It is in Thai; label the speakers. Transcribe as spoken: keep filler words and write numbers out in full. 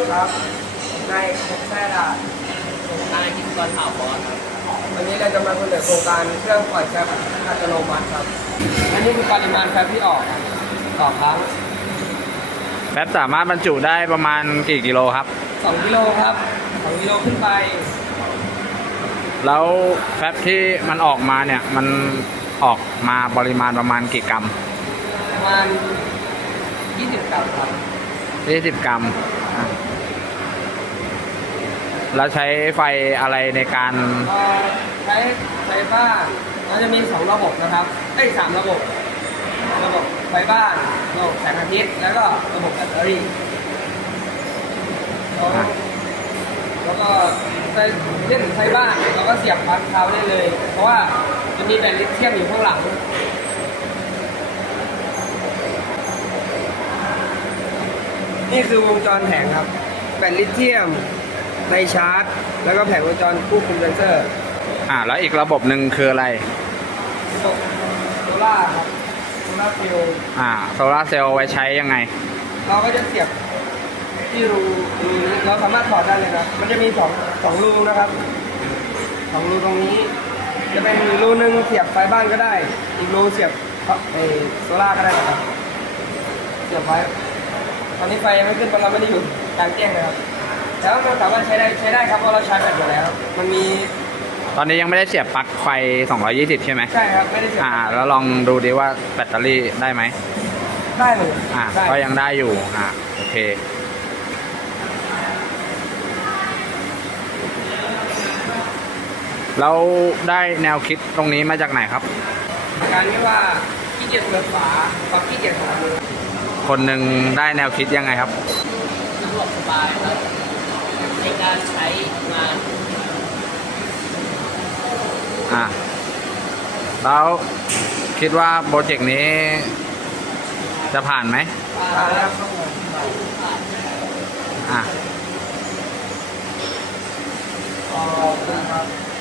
Speaker 1: ครับนายคมแท้ดา
Speaker 2: โครงการกิจกรข่าวบอสครับ
Speaker 1: วันนี้เราจะมาเสนอโครงการเครื่องปล่อยแฟบอัตโนมัติครับอันนี้คือปริมาณแฟบที่ออกต่อครั้ง
Speaker 3: แฟบสามารถบรรจุได้ประมาณกี่กิโลครับ
Speaker 1: สองกิโลครับสองกิโลขึ้นไป
Speaker 3: แล้วแฟบที่มันออกมาเนี่ยมันออกมาปริมาณประมาณกี่กรัม
Speaker 1: ประมาณยี่สิบกรัมครับ
Speaker 3: ยี่สิบกรัมแล้วใช้ไฟอะไรในการ
Speaker 1: ใช้ไฟบ้านเราจะมีสองระบบนะครับไอ้สามระบบระบบไฟบ้านระบบแสงอาทิตย์แล้วก็ระบบแบตเตอรี่แล้วก็ไฟเล่นไฟบ้านเราก็เสียบปลั๊กเท้าได้เลยเพราะว่าจะมีแบตลิเธียมอยู่ข้างหลังนี่คือวงจรแผงครับแบตลิเธียมไดชาร์จแล้วก็แผงวงจรควบคุมเซนเซอร์
Speaker 3: อ่าแล้วอีกระบบหนึ่งคืออะไร
Speaker 1: ระบบโซล่าครับโซล่าเซลล์
Speaker 3: อ่าโซล่าเซลล์ไว้ใช้ยังไง
Speaker 1: เราก็จะเสียบที่รูรูนี้เราสามารถถอดได้เลยครับมันจะมีสองสองรูนะครับสองรูตรงนี้จะเป็นรูนึงเสียบไฟบ้านก็ได้อีกรูเสียบไอโซล่าก็ได้นะครับเสียบไว้ตอนนี้ไฟยังไม่ขึ้นเพราะเราไม่ได้อยู่กลางแจ้งเลยครับแต่ว่ามันสามารถใช้ได้ใช้ได้ครับเพราะเราชาร์จแบตอยู่แล้วมันมี
Speaker 3: ตอนนี้ยังไม่ได้เสียบปลั๊กไฟสองร้อยยี่สิบใช่ไหม
Speaker 1: ใช่ครับไม่ได้เสียบ
Speaker 3: อ่าแล้วลองดูดิว่าแบตเตอรี่ได้ไหม
Speaker 1: ได้เลย
Speaker 3: อ่าก็ยังได้อยู่อ่าโอเคเราได้แนวคิดตรงนี้มาจากไหนครับ
Speaker 1: การที่ว่าขี้เกียจเปิดฝาความขี้เกียจของมือ
Speaker 3: คนหนึ่งได้แนวคิดยังไงครับ
Speaker 2: สะดวกสบายครับในการใช้งาน
Speaker 3: อ่าแล้วคิดว่าโปรเจกต์นี้จะผ่านไหม
Speaker 1: ผ่านครับ
Speaker 3: อ่า
Speaker 1: ขอบคุณครับ